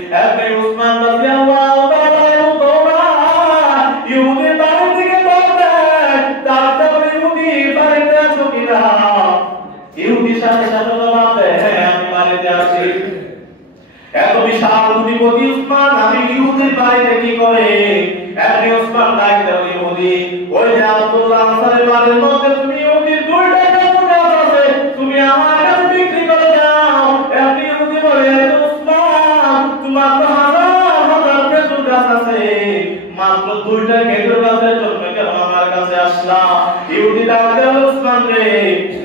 আপনি উসমান রাদিয়াল্লাহু তাআলা তোমরা ইহুদি বাড়ি থেকে বলতেন তারপরে ইহুদি বাড়িতে আছো কিনা? ইহুদি সাথে সাথে জবাব দেয় হ্যাঁ আমি বাড়িতে আছি। এত বিশাল অধিপতি উসমান আমি ইহুদির বাড়িতে কি করে? আপনি উসমান ডাকতে ইহুদি ওই যে আব্দুল্লাহ আনসারী বাড়ির মধ্যে তুমি ইহুদির দুইটা খেজুর গাছ আছে তুমি আমার কাছে বিক্রি করে দাও। আপনি ইহুদি বলে উসমান তোমার তো হাজার হাজার খেজুর গাছ আছে মাত্র দুইটা খেজুর গাছের জন্য কেন আমার কাছে আসলা? ইহুদি ডাকতে উসমান রে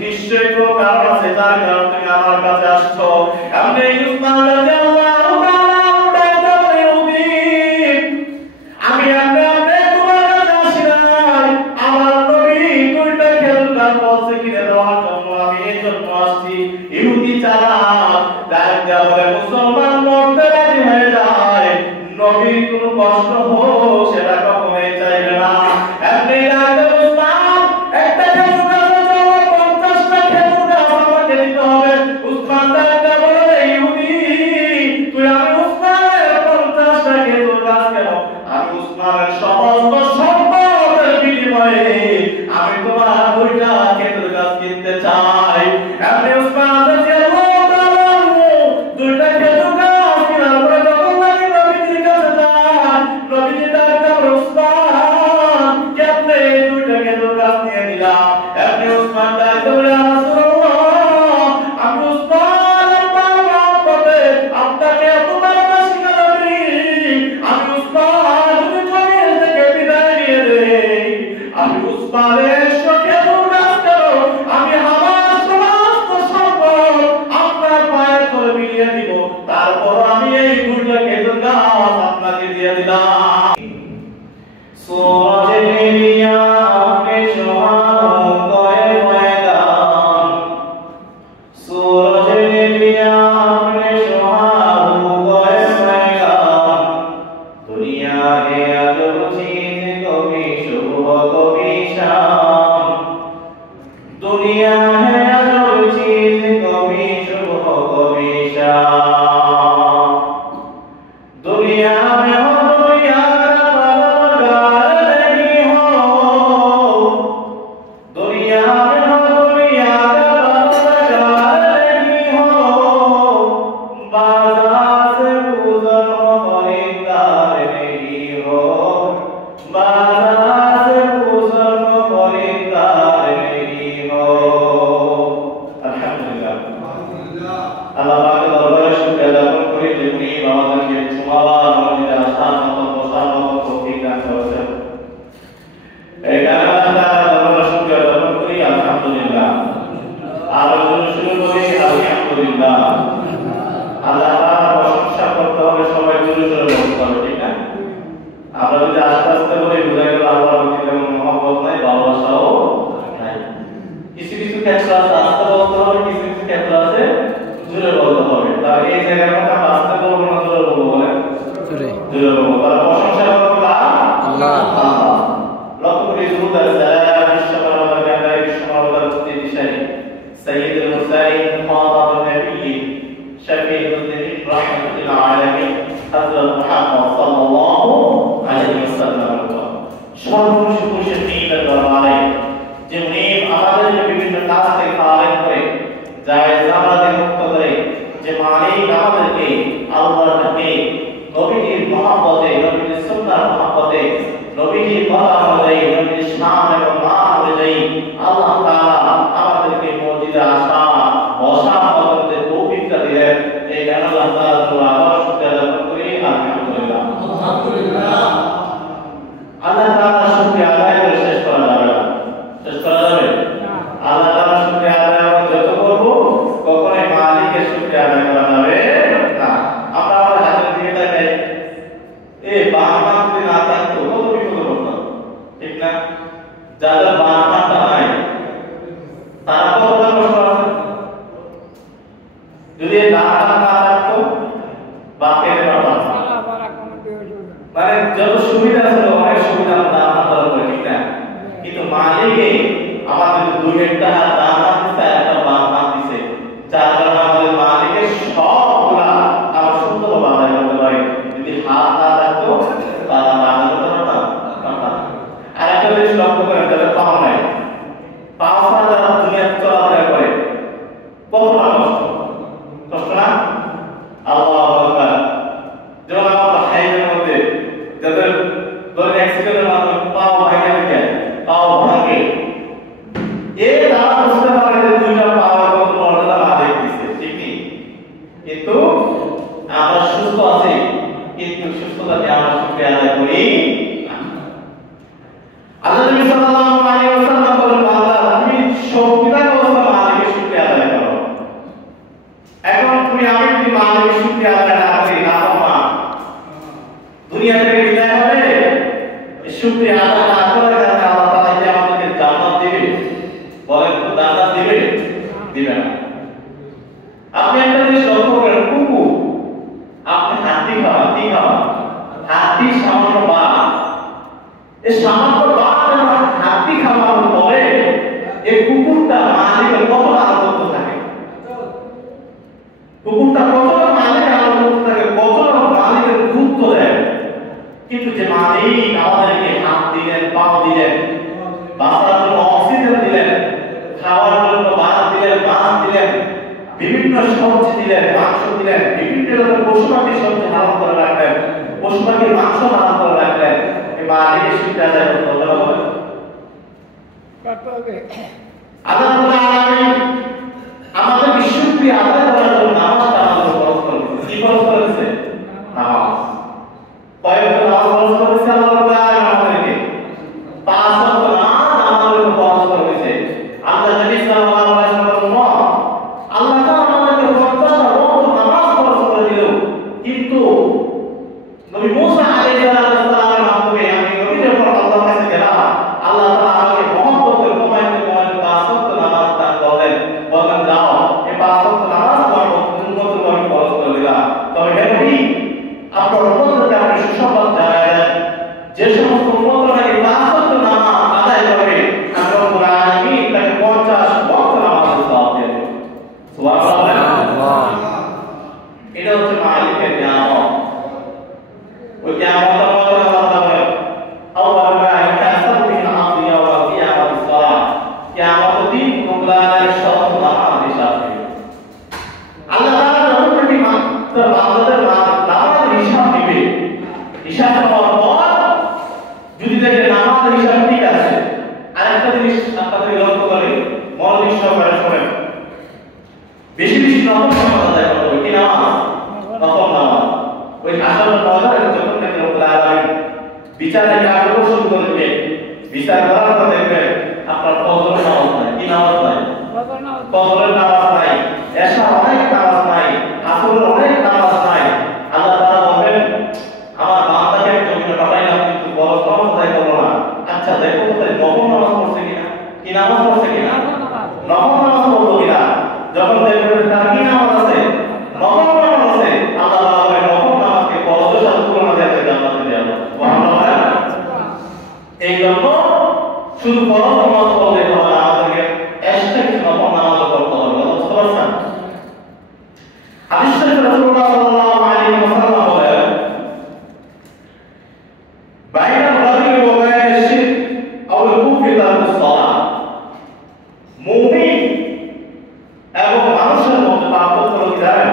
নিশ্চয়ই কোনো কারণ আছে যার কারণে তুমি আমার কাছে আসছো। আপনি উসমান রাদিয়াল্লাহু তাআলা ডাকতে ইহুদি আমি আপনাকে তোমার কাছে আসি নাই আমার নবী দুইটা খেজুর গাছ বলছে কিনে দেওয়ার জন্য আমি এই জন্য আসছি। ইহুদি চালাক ডাকতে বলে মুসলমান মরতে রাজি হয়ে যায় নবীর কোনো কষ্ট হোক সেটা কখনোই চাইবে না। আপনি ডাকতে উসমান একটা খেজুর গাছের জন্য 50টা খেজুর গাছ আমাকে দিতে হবে। উসমান ডাকতে বলে ইহুদি তুই আমি উসমানের 50টা খেজুর গাছ কেন আমি উসমানের সমস্ত সম্পদের বিনিময়ে আমি তোমার দুইটা খেজুর গাছ কিনতে চাই। আপনি উসমান রাদিয়াল্লাহু তাআলা দুইটা খেজুর গাছ কেনার পরে যখন নাকি নবীজির কাছে যান নবীজি ডাকতে উসমান কে আপনি দুইটা খেজুর গাছ নিয়ে দিলাম। আপনি উসমান ডাকতে বলে রাসূলুল্লাহ আমি উসমান আপনার মহব্বতে আপনাকে এত ভালোবাসি নবী আমি উসমান যদি জমিন থেকে বিদায় নিয়ে দেই আমি উসমানের খেজুর গাছ কেন আমি আমার সমস্ত সম্পদ আপনার পায়ের তলে বিলিয়ে দিব তারপর আমি এই দুইটা খেজুর গাছ আপনাকে দিয়ে দিলাম। सूरज ने लिया अपने सुहानों कोए मैदान सूरज ने लिया अपने सुहानों कोए मैदान दुनिया है अजब चीज कभी सुबह कभी शाम दुनिया है अजब चीज कभी सुबह कभी शाम दुनिया में हो दुनिया যার কারণে আমাদের মালিকের সবগুলা আমরা সুন্দরভাবে আদায় করতে পারি। সাল্লাল্লাহু আলাইহি ওয়াসাল্লাম বলেন বান্দা তুমি সবকিছু অবস্থা মালিকের শুকরিয়া আদায় করো। এখন তুমি আমি যদি মালিকের শুকরিয়া আদায় না করি না মা দুনিয়া থেকে বিদায় হবে, শুকরিয়া আদায় না করার কারণে আল্লাহ তাআলা যে আমাদেরকে জান্নাত দিবে, বলেন তো জান্নাত দিবে? দিবে না। আপনি একটা জিনিস লক্ষ্য করেন, কুকুর আপনি হাতি খাওয়া কি খাওয়া হাতি সামান্য বা এই সামান্য বা হাতি খাওয়ার পরে এই কুকুরটা মালিকের কত আনন্দ থাকে, কুকুরটা কতটা মালিকের আনন্দ থাকে, কতটা মালিকের গুরুত্ব দেয়। কিন্তু যে মালিক আমাদেরকে হাত দিলেন, পা দিলেন, বাঁচার জন্য অক্সিজেন দিলেন, খাওয়ার জন্য ভাত দিলেন, মাছ দিলেন, বিভিন্ন সবজি দিলেন, মাংস দিলেন, বিভিন্ন রকমের পশু পাখির সবজি হারাম করে রাখলেন, পশু পাখির মাংস হারাম করে রাখলেন, এই মালিকের শুকরিয়া আদায় করতে হবে। আল্লাহ রাব্বুল আলামিন আমাদেরকে শুকরিয়া আদায় করার জন্য নামাজটা আমাদের ফরজ করেছে। কি ফরজ করেছে? নামাজ। কয়েকটা নামাজ ফরজ করেছে আল্লাহ রাব্বুল আলামিন আমাদেরকে। 5 ওয়াক্ত নামাজ আমাদের উপর ফরজ করেছে। আল্লাহ নবী সাল্লাল্লাহু আলাইহি ওয়াসাল্লাম আল্লাহ তাআলা আমাদেরকে 50টা ওয়াক্ত নামাজ ফরজ করে দিল, কিন্তু নবী মুসা আলাইহিস সালামের মাধ্যমে আমি নবীর উপর আল্লাহর কাছে গেলাম, আল্লাহ তাআলা আমাকে মহব্বতের কমাইতে 5 ওয়াক্ত নামাজ দান করলেন, বলেন যাও এই 5 ওয়াক্ত নামাজ তোমার উম্মতের উপর ফরজ করে দিলাম। তবে হে নবী আপনার উম্মতকে আপনি সুসংবাদ জানালেন, যে সমস্ত উম্মতরা এই 5 ওয়াক্ত নামাজ আদায় করে আল্লাহ রাব্বুল আলামিন তাকে 50 ওয়াক্ত নামাজ সওয়াব দেন। সুবহানাল্লাহ। এটা হচ্ছে মালিকের নিয়ামত। ওই নিয়ামতের মধ্যে আল্লাহ তাআলা আল্লাহু মা ইয়াহসাবু মিন আবদি ওয়া কিয়ামাতিস সালাহ, কিয়ামতের দিন মুগলানের সব নামাজ হিসাব দিবে। আল্লাহ তাআলা যখন প্রতি তার বান্দাদের নামাজের হিসাব দিবে, হিসাব হওয়ার পর যদি দেখে নামাজের হিসাব ঠিক আছে, আরেকটা জিনিস আপনাদের লক্ষ্য করে মনোযোগ সহকারে শোনেন, বেশি বেশি নফল নামাজ আদায় করতে হবে। কি নামাজ? নফল নামাজ। ওই আসল মজার যখন থেকে রব্বুল আলামিন বিচারের আকর্ষণ করবে, বিচার করার পর দেখবেন আপনার ফজরের নামাজ নাই। কি নামাজ নাই? ফজরের নামাজ নাই, এশা অনেক নামাজ নাই, আসরের অনেক নামাজ নাই। আল্লাহ তাআলা বলেন আমার বান্দাকে জমিনে পাঠাইলাম কিন্তু বড় নামাজ আদায় করলো না। আচ্ছা দেখো তো নফল নামাজ পড়ছে কিনা, কি নামাজ পড়ছে কিনা, নফল নামাজ পড়লো কিনা। যখন দেখবেন তার কি নামাজ আছে, নফল নামাজ আছে, আল্লাহ তাআলা বলেন নফল নামাজকে ফরজের সাথে তুলনা দিয়ে জান্নাতে দেওয়া হবে। সুবহানাল্লাহ। এই জন্য শুধু ফরজ নামাজ পড়লে হবে না, আমাদেরকে এক্সট্রা কিছু নফল নামাজও পড়তে হবে। বুঝতে পারছেন? হাদিস শরীফে রাসূলুল্লাহ সাল্লাল্লাহু আলাইহি ওয়াসাল্লাম বলেন বাইনাল রাজুলি ওয়া বাইনাশ শিরক আও কুফরি তারকুস সালাহ, মুমিন এবং মানুষের মধ্যে পার্থক্য হলো কি জানেন?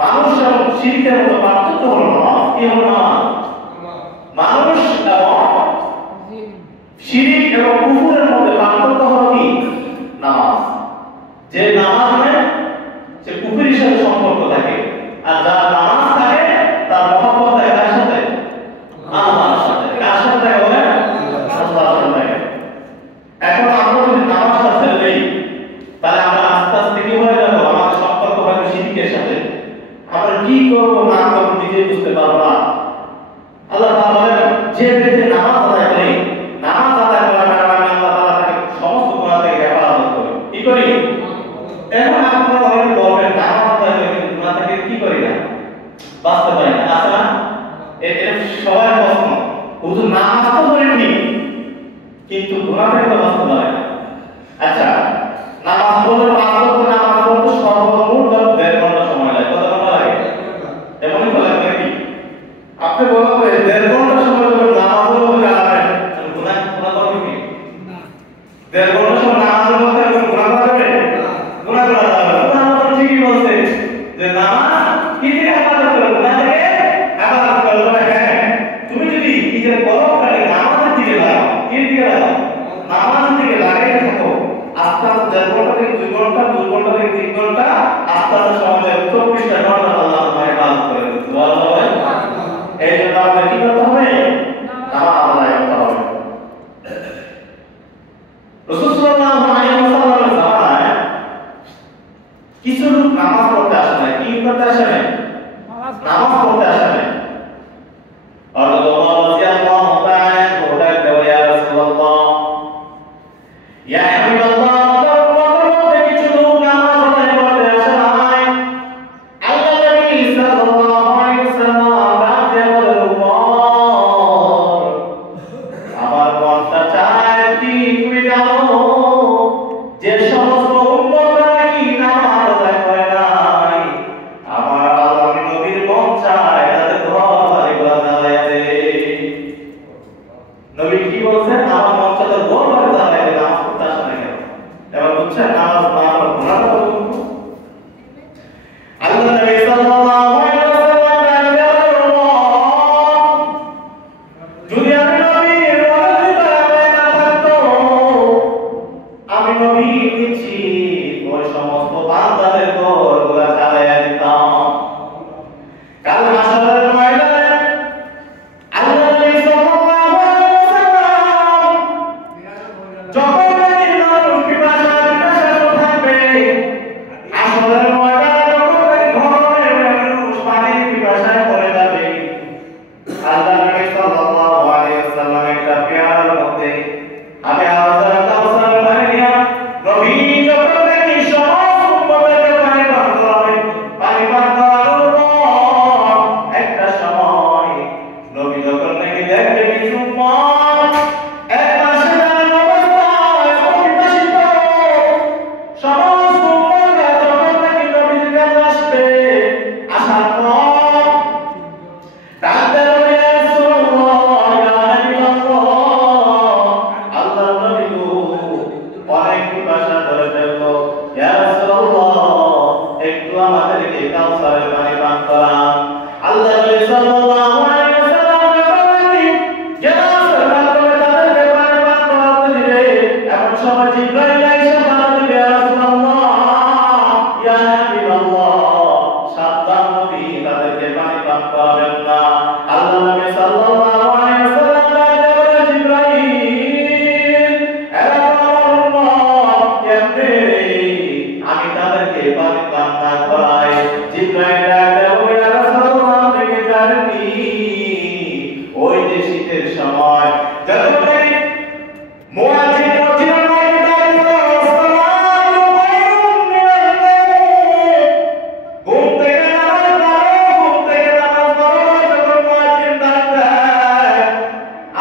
মানুষ এবং শিরকের মধ্যে পার্থক্য হলো নামাজ। কি হলো নামাজ? মানুষ এবং শিরক এবং কুফরের মধ্যে পার্থক্য হলো কি? নামাজ। যে নামাজ নেই সে কুফরের সাথে সম্পর্ক থাকে, আর যার নামাজ থাকে তার মহব্বত থাকে কার সাথে? আল্লাহর সাথে। কার সাথে থাকে বলেন? আল্লাহর সাথে। এখন আমরা যদি নামাজটা ছেড়ে দেই তাহলে আমরা আস্তে আস্তে কি হয়ে যাবো? আমাদের সম্পর্ক হবে শিরকের সাথে। আমরা কি করবো না করবো নিজে বুঝতে পারবো না। আল্লাহ তাআলা বলেন যে ব্যক্তি নামাজ আদায় করে, নামাজ আদায় করার কারণে আল্লাহ তাআলা তাকে সমস্ত গুনাহ থেকে হেফাজত করে। কি করি? এখন আপনারা অনেকে বলবেন নামাজ আদায় করে কিন্তু গুনাহ থেকে কি করি না, বাঁচতে পারি না। আছে না? এটা সবার প্রশ্ন। হুজুর নামাজ তো করেনি কিন্তু গুনাহ থেকে তো বাঁচতে পারে না। আচ্ছা নামাজ পড়লে 5 ওয়াক্ত নামাজ পড়তে সর্বমোট 1.5 ঘন্টা সময় লাগে। কত ঘন্টা লাগে? এমনই বলেন নাকি? আপনি বলেন 1.5 ঘন্টা সময় ধরে নামাজ পড়তে যাবেন, গুনাহ করবে কি? 1.5 ঘন্টা সময় নামাজ পড়তে গুনাহ করবে? গুনাহ করা যাবে না। গুনাহ তো ঠিকই বলছে যে নামাজ কি থেকে হেফাজত করে? গুনাহ থেকে হেফাজত করে। তবে হ্যাঁ তুমি যদি নিজের কলমটাকে নামাজের দিকে লাগাও, কি দিকে লাগাও? নামাজের দিকে লাগাইতে থাকো, আস্তে আস্তে 1.5 ঘন্টা থেকে 2 ঘন্টা, 2 ঘন্টা থেকে 3 ঘন্টা, আস্তে আস্তে সময় 24টা ঘন্টা আল্লাহ তোমাকে হেফাজত করে দিবে। সুবহানাল্লাহ। এই জন্য সাল্লাল্লাহু আলাইহি ওয়াসাল্লাম যারা সরকার করে তাদেরকে পানি পান করাতে দিবে এমন সময় জিবরাইল এসে বলে দিবে ইয়া রাসূলুল্লাহ ইয়া হাবিবাল্লাহ সাবধান নবী তাদেরকে পানি পান করাবেন না আল্লাহ নবী সাল্লাল্লাহু আলাইহি ওয়াসাল্লাম বলে জিবরাইল এরা আমার উম্মত কেমনে আমি তাদেরকে পানি পান না করাই জিবরাইল বলে ইয়া রাসূলুল্লাহ আপনি জানেননি ওই যে শীতের সময় যখন মুয়াজ্জিন মসজিদের মধ্যে দাঁড়িয়ে আসসালামু আলাইকুম ঘুম থেকে নামাজ পড়ো যখন মুয়াজ্জিন দাঁড়ায়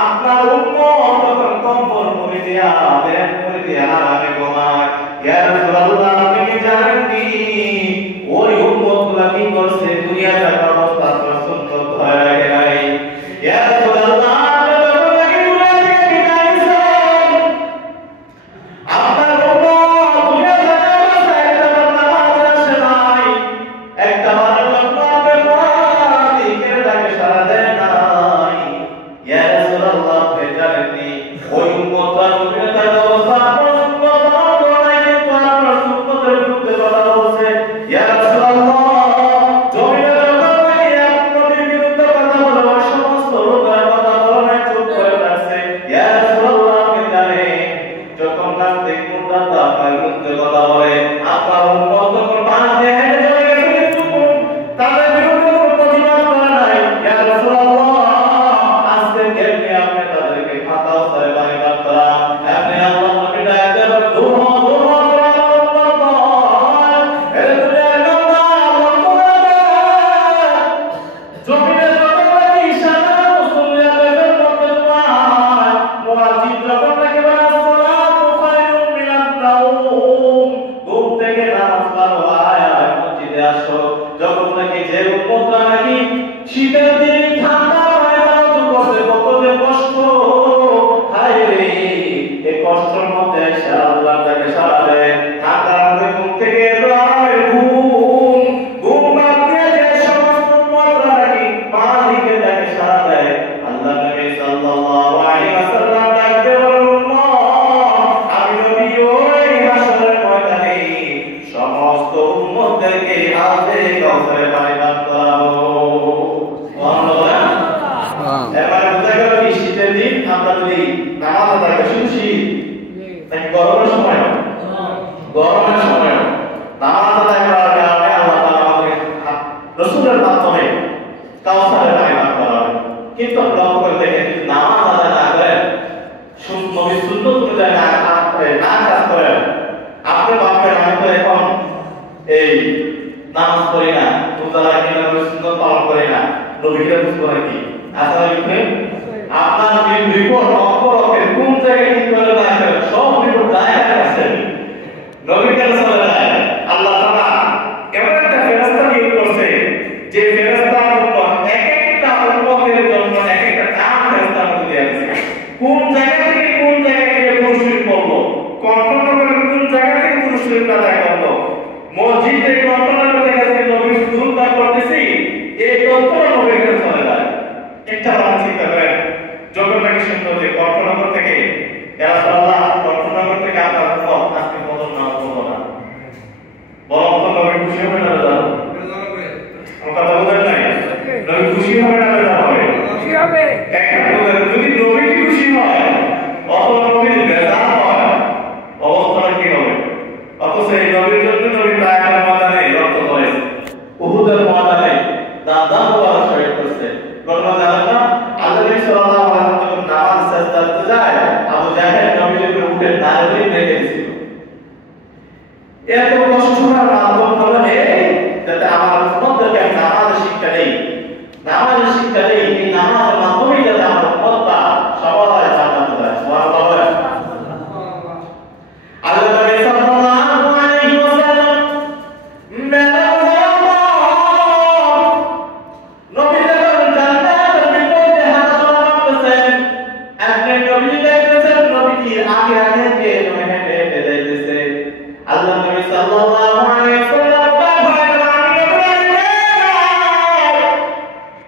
আপনার উম্মত তখন কম্বল মুড়ি দিয়া দেন মুড়ি দিয়া আরামে ঘুমায় ইয়া রাসূলুল্লাহ আপনি কি জানেননি ওই উম্মতগুলা কি করছে দুনিয়া থাকার অবস্থা সুন্নত ধরে রাখে নাই ইয়া রাসূলুল্লাহ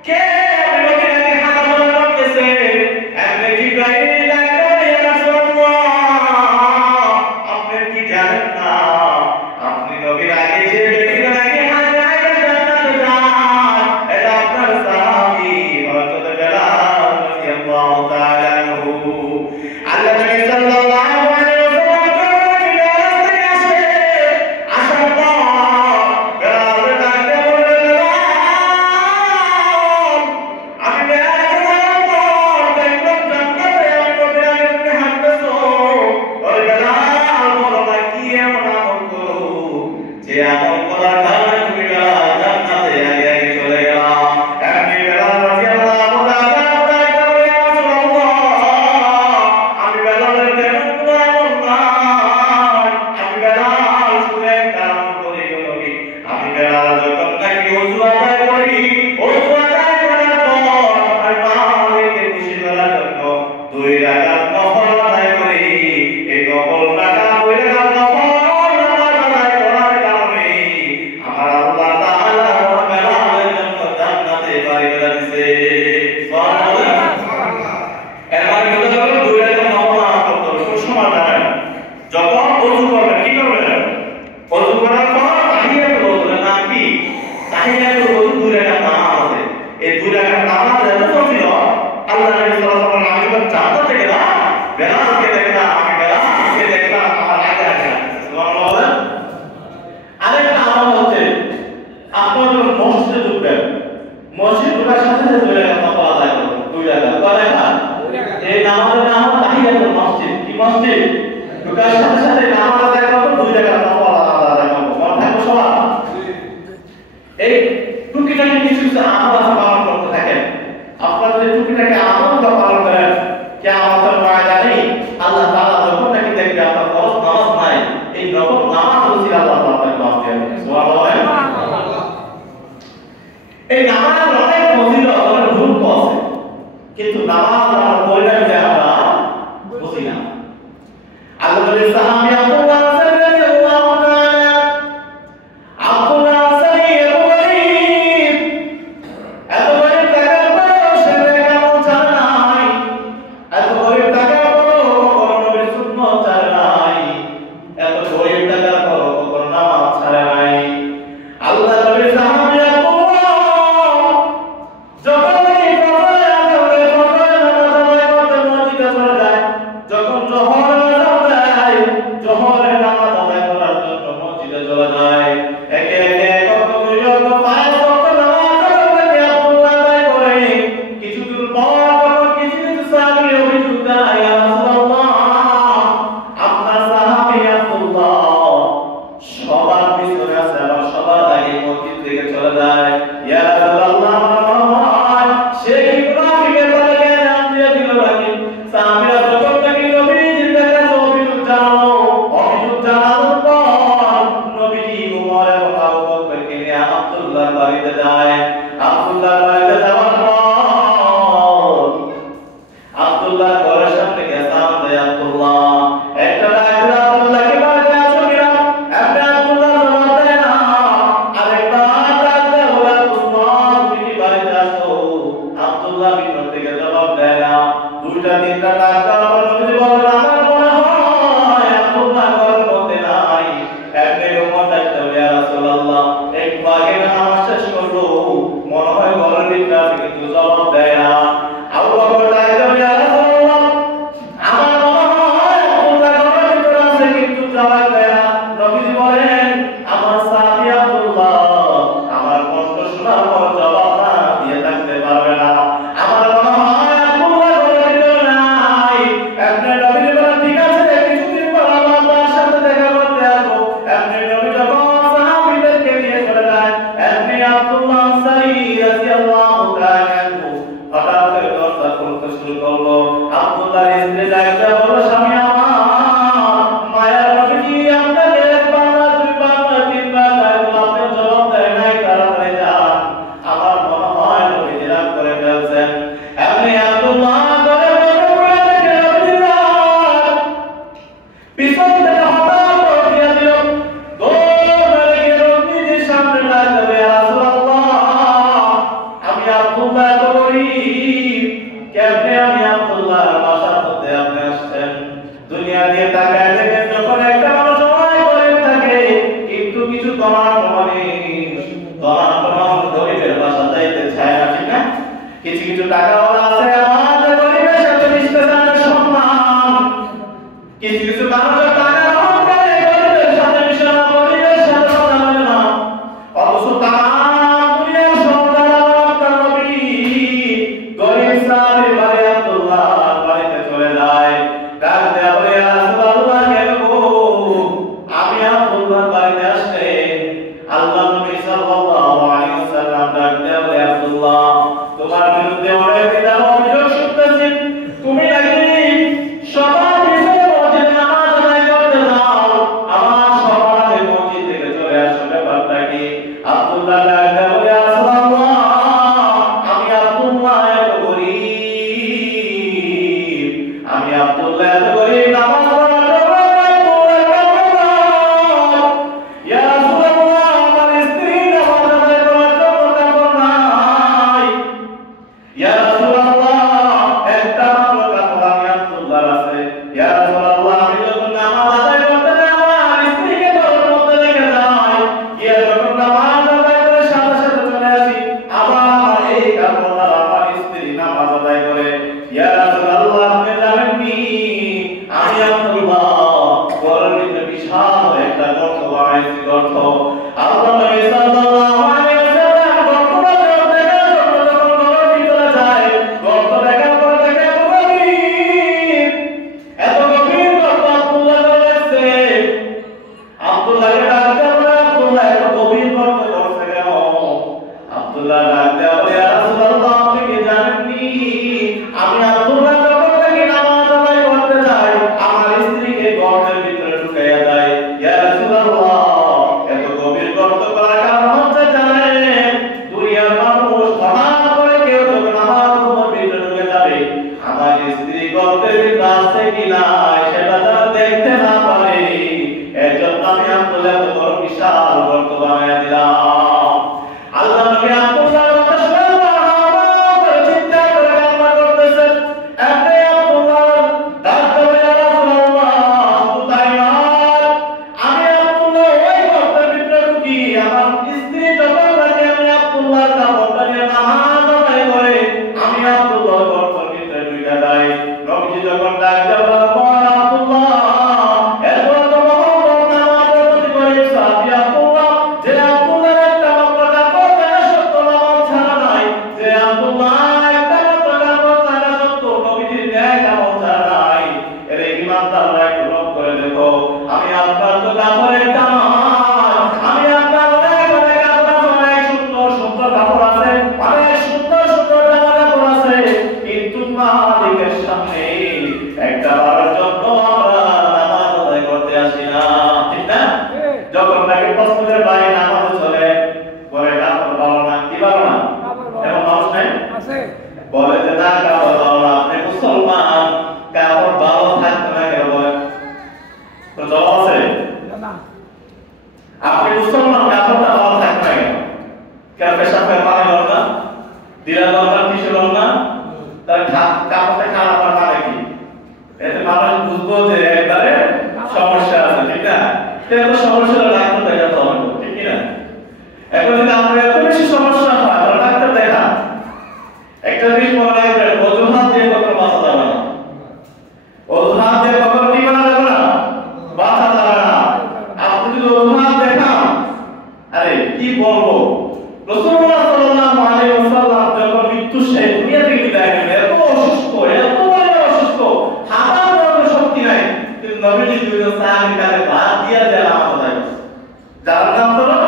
¿Qué? সাথে 2 রাকাত নফল আদায় করব 2 রাকাত কয় রাকাত এই নামাজের নাম হলো তাহিয়াতুল মসজিদ কি মসজিদ ঢোকার সাথে সাথে নামাজ আদায় করব 2 রাকাত নফল আদায় করব মনে থাকবে সবার এই টুকিটাকি কিছু আমল আছে পালন করতে থাকেন আপনারা যদি টুকিটাকি আমল পালন করেন কিয়ামতের ময়দানে আল্লাহ তাআলা যখন নাকি দেখবে আপনার ফরজ নামাজ নাই এই নফল নামাজ ওসিলা আল্লাহ আপনাকে মাফ করে দেবে সুবহানাল্লাহ এই নামাজের অনেক ফজিলত অনেক রূপ আছে কিন্তু নামাজ আমরা পরিণাম যে আমরা বুঝি না আল্লাহ নবী সাহাবী আব্দুল্লাহ রাদিয়াল্লাহু তাআলা আব্দুল্লাহ তোমার ভিতরে ঢুকে যাবে, আমার স্ত্রী গর্তের ভিতরে আছে কিনা সেটা তারা দেখতে না পারে, এর জন্য আমি আব্দুল্লাহ তোমার বিশাল গর্ত বানিয়ে দিলাম। আল্লাহ নবী আব্দুল্লাহর কথা শুনে চিন্তা করে কান্না করতেছেন। আপনি আব্দুল্লাহ ডাক্তার ইয়া রাসূলুল্লাহ, কোথায় আমার আমি আব্দুল্লাহ ওই গর্তের ভিতরে ঢুকি, আমার স্ত্রী যখন রাতে আমি আব্দুল্লাহর কাপড়টা নিয়ে নামাজ আদায় করে আমি আব্দুল্লাহর গর্তের ভিতরে ঢুকে যাই। নবীজি যখন ডাক দেন আব্দুল্লাহ, এরপর তো মোহাম্মদ নামাজের প্রতি করে সাহাবী আব্দুল্লাহ, যে আব্দুল্লাহ একটা মাত্র কাপড় ছাড়া সত্য নামাজ ছাড়া নাই, যে আব্দুল্লাহ একটা মাত্র কাপড় ছাড়া সত্য নবীজির ন্যায় কাপড় ছাড়া নাই। এর ইমানদাররা একটু লক্ষ্য করে দেখো, আমি আপনার তো কাপড়ের দাম, আমি আপনার অনেক অনেক আপনার অনেক সুন্দর সুন্দর কাপড় আছে, অনেক সুন্দর সুন্দর জামা কাপড় আছে, কিন্তু মালিকের সামনে একটা বারের জন্য আমরা নামাজ আদায় করতে আসি না, ঠিক না? যখন তাকে প্রশ্ন করে ভাই নামাজে চলে বলে কাপড় ভালো না, কি ভালো না? এমন মানুষ নেই বলে যে না কাপড় ভালো না, আপনি মুসলমান কাপড় ভালো থাকবে না কেন বলে? তো জবাব আছে, আপনি মুসলমান কাপড়টা ভালো থাকবে না কেন? কেন পেশাব করে পানি লন না, দিলা লন না, টিস্যু লন না, তার কাপড়টা খারাপ আর মানে কি? এতে মানুষ বুঝবো যে একবারে সমস্যা আছে, ঠিক না? এত সমস্যা ডাক্তার দেখাতে হবে, ঠিক না? এখন যদি আমরা এত বেশি সমস্যা হয় তাহলে ডাক্তার দেখা। একটা জিনিস মনে রাখবেন, অজুহাত দিয়ে কখনো বাঁচা যাবে না, অজুহাত দিয়ে কখনো কি করা যাবে না, বাঁচা যাবে না। আপনি যদি অজুহাত দেখান, আরে কি বলবো, রাসূলুল্লাহ সাল্লাল্লাহু আলাইহি ওয়াসাল্লাম যখন মৃত্যুর শেষ দুনিয়া থেকে বিদায় নেন, এত অসুস্থ, এত অসুস্থ, হাঁটার মতো শক্তি নাই, কিন্তু নবীজি দুইজন সাহাবী তাকে ভাত দিয়ে দেন আমাদের যার নাম হলো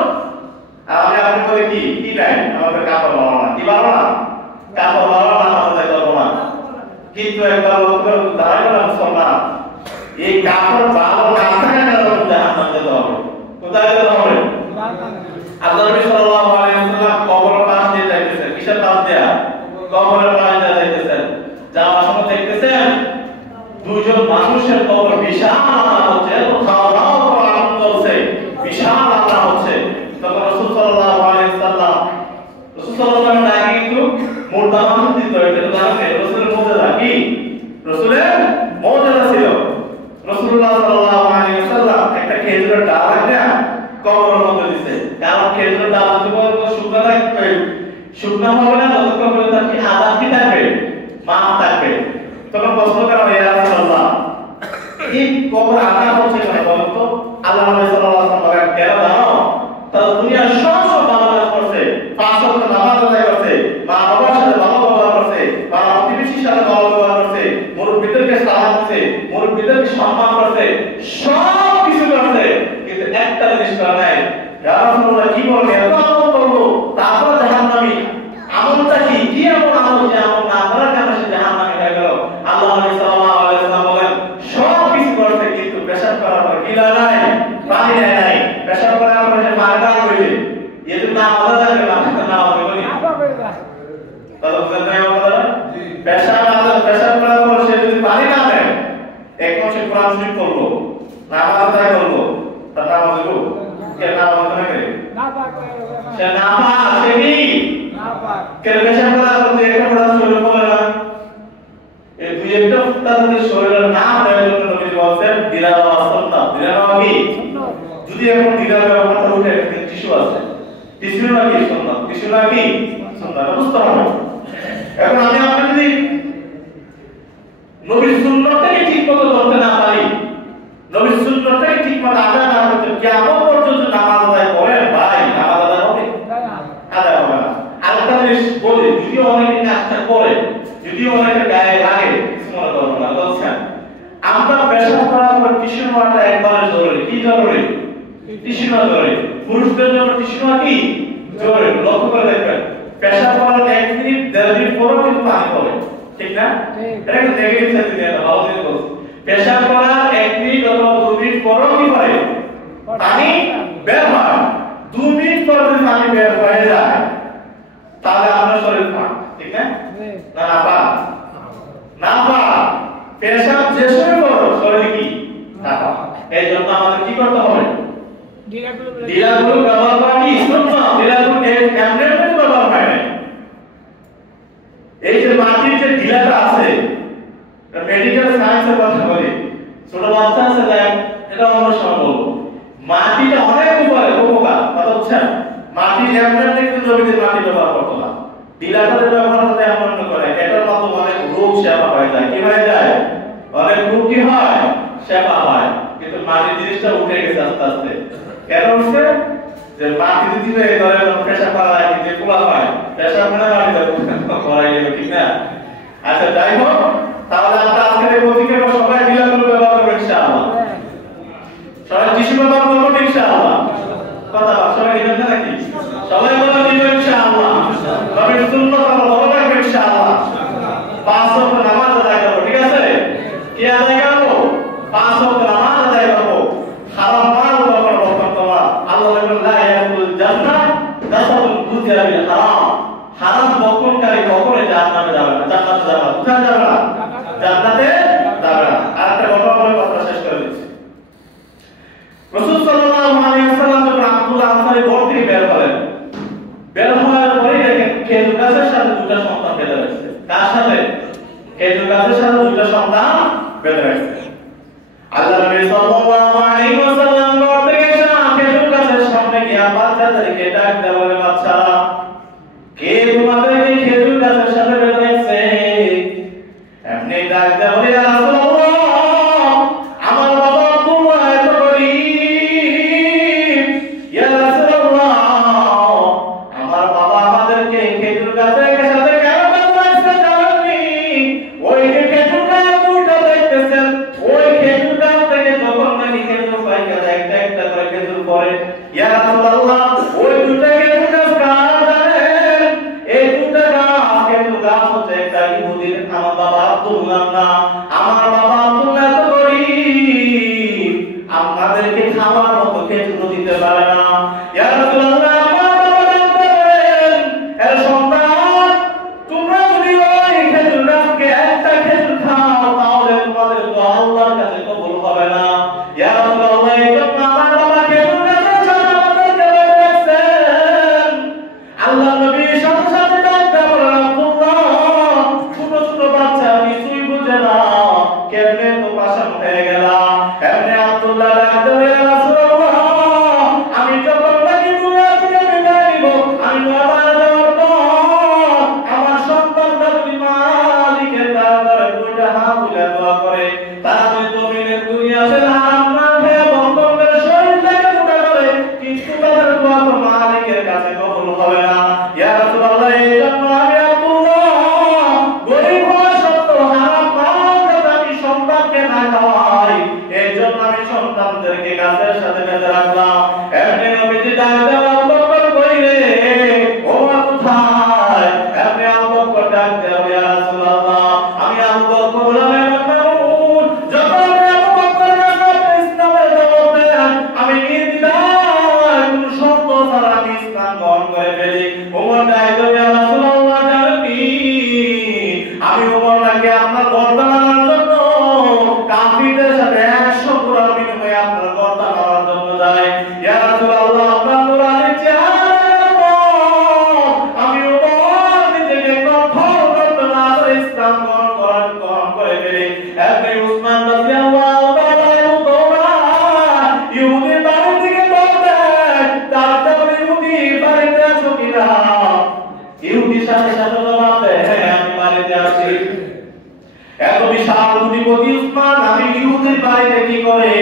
আমি আপনি বলে কি কি নাই, আমাদের কাপড় ভালো না, কি ভালো না, কাপড় ভালো না, আমাদের করবো না। কিন্তু একবার লোকের দাঁড়ায় না মুসলমান, এই কাপড় ভালো না থাকা কারণে জাহান্নামে যেতে হবে। কোথায় যেতে হবে? আল্লাহ নবী সাল্লাল্লাহু আলাইহি ওয়াসাল্লাম কবরের পাশ দিয়ে যাইতেছেন, কিসের পাশ দিয়ে? কবরের পাশ দিয়ে যাইতেছেন, যাওয়ার সময় দেখতেছেন দুইজন মানুষের কবর বিশাল আলাদা হচ্ছে, এত খাওয়া দাওয়া করে আনন্দ হচ্ছে, বিশাল আলাদা হচ্ছে। তখন রাসূল সাল্লাল্লাহু আলাইহি ওয়াসাল্লাম নাকি কিন্তু মুর্দা মানুষ দিতে হইতে জানেন রাসূলের মুজিজা কি? রাসূলের মুজিজা ছিল, রাসূলুল্লাহ সাল্লাল্লাহু আলাইহি ওয়াসাল্লাম একটা খেজুরের ডাল এনে কবরের মধ্যে দিয়েছে। কারণ খেজুরের ডাল যদি বলতো শুকনো থাকবে, শুকনো হবে না যতক্ষণ পর্যন্ত কি আযাব কি থাকবে, মাপ থাকবে। তখন প্রশ্ন করা হয়, ইয়া রাসূলুল্লাহ এই কবর আযাব হচ্ছে কেন বলতো? আল্লাহ নবী সাল্লাল্লাহু আলাইহি ওয়াসাল্লাম কেন জানো? তারা দুনিয়ার সব ভালো কাজ করছে, পাঁচ ওয়াক্ত নামাজ আদায় করছে, মা বাবার সাথে ভালো ব্যবহার করছে, পাড়া প্রতিবেশীর সাথে ভালো ব্যবহার করছে, মুরব্বিদেরকে সালাম দিচ্ছে, মুরব্বিদেরকে সম্মান করছে, সব কিছু করছে, কিন্তু একটা জিনিস করে নাই। ইয়া রাসূলুল্লাহ কি বলবেন, এত আমল করলো তারপর জাহান্নামী, আমলটা কি কি এমন আমল যে আমল না করার কারণে সে জাহান্নামী হয়ে গেল? আল্লাহ নবী সাল্লাল্লাহু আলাইহি ওয়াসাল্লাম বলেন সব কিছু করছে কিন্তু পেশাব করার পর কি নাই, পানি নাই, পেশাব করার পর যে মারটা হইবে এর নাম আলাদা করে না হবে বলি তাহলে বুঝতে হবে পেশাব আলাদা, পেশাব করার পর সে যদি পানি না দেয় এক মাসে কোরআন শরীফ পড়লো, নামাজ আদায় করলো, তার নামাজ হলো কে নামাজ না করে না পাক, সে নামাজ সে কি না পাক, কে পেশাব করার পর যে একটা কোরআন শরীফ পড়ে না, এই দুই একটা তাদের শরীরের নাম দেওয়ার জন্য নবী বলেন দিলাওয়া সুন্নাত, দিলাওয়া কি সুন্নাত। যদি এখন দিলাওয়া ব্যাপারটা উঠে টিস্যু আছে, টিস্যু না কি সুন্নাত, টিস্যু না কি সুন্নাত, বুঝতে হবে। এখন আমি আপনি যদি নবীর সুন্নাতটাকে ঠিকমতো ধরতে না পারি, নবীর সুন্নাতটাকে ঠিকমতো আদায় না করতে কিয়ামত পর্যন্ত নামাজ আদায় করেন ভাই, নামাজ আদায় হবে আদায় হবে না। আরেকটা জিনিস বলি, যদিও অনেকে কাজটা করে, যদিও অনেকের গায়ে লাগে, কিছু মনে করবো না, বুঝছেন? আমরা পেশাব করার পর টিস্যু নেওয়াটা একবারে জরুরি। কি জরুরি? টিস্যু নেওয়া জরুরি। পুরুষদের জন্য টিস্যু নেওয়া কি জরুরি। লক্ষ্য করে দেখবেন, পেশাব করার 1 মিনিট 1.5 মিনিট পরও কিন্তু পানি পড়ে, ঠিক না? এটা কিন্তু নেগেটিভ সাইড দিয়ে না, ভালো জিনিস বলছি। পেশাব করার 1 মিনিট অথবা 2 মিনিট পরও কি করে পানি বের হয়। 2 মিনিট পর যদি পানি বের হয়ে যায় তাহলে আপনার শরীর পাক, ঠিক না? না পা না পা পেশাব যে সময় করো শরীরে কি না পা এই জন্য আমাদের কি করতে হবে ডিলাগুলো ব্যবহার করা কি সুন্নাহ ডিলাগুলো এমনি ব্যবহার হয় না এই যে মাটির যে ডিলাটা আছে মেডিকেল সায়েন্সের কথা বলি ছোট বাচ্চা আছে দেখ এটা আমরা সম্ভব মাটিটা অনেক উপরে উপকার কথা বুঝছেন মাটি এমনি কিন্তু জমিতে মাটি ব্যবহার করতে না ডিলাটার ব্যবহার করতে এমন করে এটার মাধ্যমে অনেক রোগ সেবা হয়ে যায় কি হয়ে যায় অনেক রোগ কি হয় সেবা হয় কিন্তু মাটির জিনিসটা উঠে গেছে আস্তে আস্তে কেন উঠছে যে মাটি দিলে ধরে পেশা করা লাগে যে পোলা হয় পেশা মানে মাটিতে করাই যাবে ঠিক না আচ্ছা যাই হোক তাহলে আমরা আজকের এই প্রতীকে সবাই ডিলাগুলো ব্যবহার করব ইনশাআল্লাহ সবাই টিস্যু ব্যবহার করব ইনশাআল্লাহ কথা সবাই দিবেন নাকি সবাই বলবেন ইনশাআল্লাহ নবীর সুন্নাত আমরা ধরে রাখব ইনশাআল্লাহ পাঁচ ওয়াক্ত নামাজ আদায় করব ঠিক আছে কি আদায় করব পাঁচ ওয়াক্ত নামাজ আদায় করব হারাম মাল ব্যবহার করব আল্লাহ বলেন লা ইয়াকুল জান্নাহ নাসাবুল গুজরা বিল হারাম হারাম বক্ষণকারী কখনো জান্নাতে যাবে না জান্নাতে যাবে না কোথায় যাবে না জান্নাতে যাবে না আরেকটা ঘটনা বলে কথা শেষ করে দিচ্ছি রাসূল সাল্লাল্লাহু আলাইহি ওয়াসাল্লাম যখন আব্দুল্লাহ আনসারী ঘর থেকে বের হওয়ার পরে দেখেন খেজুর গাছের সাথে দুটো সন্তান বেঁধে রাখছে কার সাথে খেজুর গাছের সাথে দুটো সন্তান বেঁধে রাখছে আল্লাহ নবী সাল্লাল্লাহু আলাইহি ওয়াসাল্লাম ঘর থেকে এসে খেজুর গাছের সামনে গিয়ে বাচ্চাদেরকে ডাক দেয় বলে বাচ্চারা কে তোমাদের এই খেজুর গাছের সাথে বেঁধে রাখছে এমনি ডাক দেয় বলে ইয়া রাসূলুল্লাহ আমার বাবা আব্দুল্লাহ এত গরীব ইয়া রাসূলুল্লাহ আমার বাবা আমাদেরকে খেজুর গাছের সাথে কেন বেঁধে রাখছে জানেননি ওই যে খেজুর গাছ দুটো দেখতেছেন ওই খেজুর গাছ থেকে যখন নাকি খেজুর পাইকা একটা একটা করে খেজুর পড়ে ইয়া রাসূলুল্লাহ ওই দুটো খেজুর গাছ কার জানেন এই দুটো গাছ খেজুর গাছ হচ্ছে একটা ইহুদির আমার বাবা আব্দুল্লাহ না আমার বাবা আব্দুল্লাহ তো গরীব আমাদেরকে খাওয়ার মতো খেজুর দিতে পারে না ইয়া রাসূলুল্লাহ আমার বাবা জানতে পারেন এর সন্তান তোমরা যদি ওই খেজুর গাছকে একটা খেজুর খাও তাহলে তোমাদের তো আল্লাহর কাছে কবুল হবে না ইয়া রাসূলুল্লাহ এই জন্য আমার বাবা খেজুর গাছের সাথে আমাদেরকে বেঁধে রাখছেন আল্লাহ নবী সাথে সাথে ডাকতে বলেন আব্দুল্লাহ ছোট ছোট বাচ্চা কিছুই বুঝে না কেমনে তো পাশান হয়ে গেল এমনি আব্দুল্লাহ ডাকতে বলে ইয়া রাসূলুল্লাহ আমি যখন নাকি দুনিয়া থেকে বিদায় নিব আমি মারা যাওয়ার পর আমার সন্তানরা যদি মালিকের দরবারে দুইটা হাত তুলে দোয়া করে তাহলে জমিনের দুনিয়াতে হারাম না খেয়ে বন্ধনের শরীরটাকে মোটা করে কিন্তু তাদের দোয়া তো মালিকের কাছে কবুল হবে না ইয়া রাসূলুল্লাহ এই জন্য আমি আব্দুল্লাহ গরীব হওয়া সত্ত্বেও হারাম মাল যাতে আমি সন্তানকে না খাওয়াই এই জন্য আমি সন্তানদেরকে গাছের সাথে বেঁধে রাখলাম এমনি নবীজি ডাক দেওয়া আবু বকর কইরে ও কোথায় এমনি আবু বকর ডাক দেওয়া ইয়া রাসূলুল্লাহ আমি আবু বকর বললাম মামুন যখন আবু বকর ইসলামের দাওয়াত দেন আমি নির্দ্বিধায় কোন শর্ত ছাড়া আমি ইসলাম গ্রহণ করে ফেলি ওমর ডাক দেওয়া ইয়া রাসূলুল্লাহ জানেননি আমি ওমর নাকি আপনার গর্দান আনার জন্য কাফিরদের সাথে 100 ঘোড়ার বিনিময়ে আপনার গর্দান আনার জন্য যাই ইয়া রাসূলুল্লাহ আপনার নুরানি চেহারার পর আমি ওমর নিজেকে কঠোর করতে না করে ইসলাম গ্রহণ করে ফেলি এমনি উসমান রাদিয়াল্লাহু তাআলা ইহুদি বাড়ি থেকে বলতে তারপরে ইহুদি বাড়িতে আছো কিনা ইহুদির সাথে সাথে জবাব দেয় হ্যাঁ আমি বাড়িতে আছি এত বিশাল অধিপতি উসমান আমি ইহুদির বাড়িতে কি করে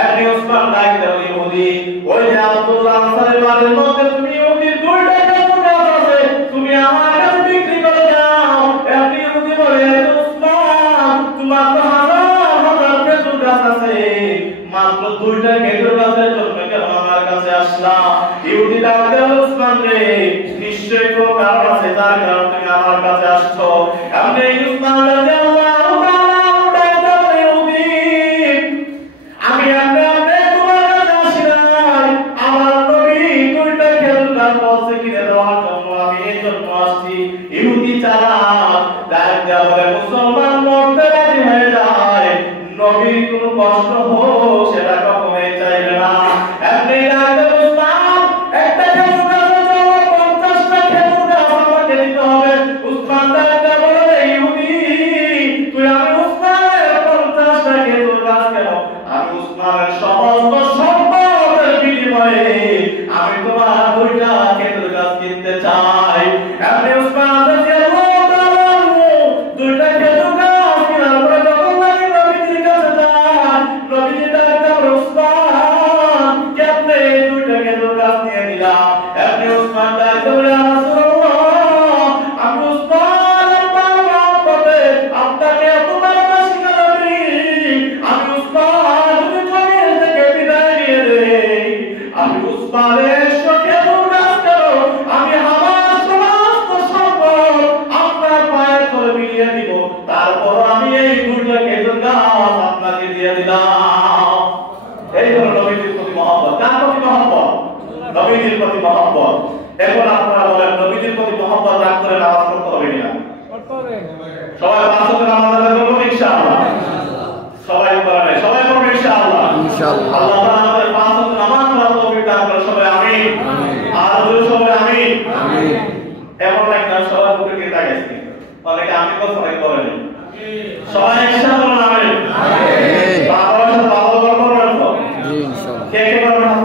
এমনি উসমান ডাক দেয় ইহুদি ওই যে আব্দুল্লাহ আনসারী বাড়ির মধ্যে তুমি ইহুদির দুইটা খেজুর গাছ আছে তুমি আমার কাছে বিক্রি করে দাও এমনি ইহুদি বলে উসমান তোমার তো হাজার হাজার খেজুর গাছ আছে মাত্র দুইটা খেজুর গাছের জন্য কেন আমার কাছে আসলা ইহুদি ডাক দেয় উসমান রে নিশ্চয়ই কোনো কারণ আছে যার কারণে তুমি আমার কাছে আসছো এমনি উসমান রাদিয়াল্লাহু তাআলা ডাক দেয় ইহুদি আমি আপনাকে তোমার কাছে আসি নাই আমার নবী দুইটা খেজুর গাছ বলছে কিনে দেওয়ার জন্য আমি এই জন্য আসছি ইহুদি চালাক দেওয়া বলে মুসলমান মরতে রাজি হয়ে যায়, নবীর কোনো কষ্ট হোক সেটা কখনোই চাইবে না। এমনি রাতে উসমান একটা খেজুর গাছের জন্য 50টা খেজুর গাছ আমাকে দিতে হবে। উসমান ডাকতে বলে, ইহুদি তুই আমি উসমানের 50টা খেজুর গাছ কেন? আমি উসমানের সমস্ত সম্পদের বিনিময়ে আমি তোমার 2টা খেজুর গাছ কিনতে চাই। এমনি উসমান রাদিয়াল্লাহু তাআলা 2টা খেজুর গাছ কেনার পরে যখন নাকি নবীজির কাছে যায়, নবীজি ডাকতে বলে, উসমান কেমনে 2টা খেজুর গাছ নিয়ে নিলাম? এমনি উসমান ডাকতে বলে, ইয়া রাসূলুল্লাহ আমি উসমান আপনার মহব্বতে আপনাকে এত ভালোবাসি নবী, আমি উসমান যদি জমিন থেকে বিদায় নিয়ে দেই, আমি উসমানের খেজুর গাছ কেন আমি আমার সমস্ত সম্পদ আপনার পায়ের তলে বিলিয়ে দিব, তারপর আমি এই 2টা খেজুর গাছ আপনাকে দিয়ে দিলাম। এই হলো নবীজির প্রতি মহব্বত। কার প্রতি মহব্বত? নবীজির প্রতি মহব্বত। এখন আপনারা বলেন, নবীজির প্রতি মহব্বত রাগ করে নামাজ পড়তে হবে কিনা? সবাই 5 ওয়াক্ত নামাজ আদায় করব ইনশাআল্লাহ। সবাই পড়বে, সবাই পড়বে ইনশাআল্লাহ। ইনশাআল্লাহ। আল্লাহ তাআলা আমাদের 5 ওয়াক্ত নামাজ পড়ার তৌফিক দান করেন। সবাই আমিন। আর বলে সবাই আমিন। আমিন। এমন একটা সবার মুখে কি তাকাইছে, অনেকে আমি কথা অনেক বলেনি। সবাই একসাথে বলুন আমিন। আমিন। বাবার সাথে বাবা করবেন তো? জি ইনশাআল্লাহ। কে কে করবেন?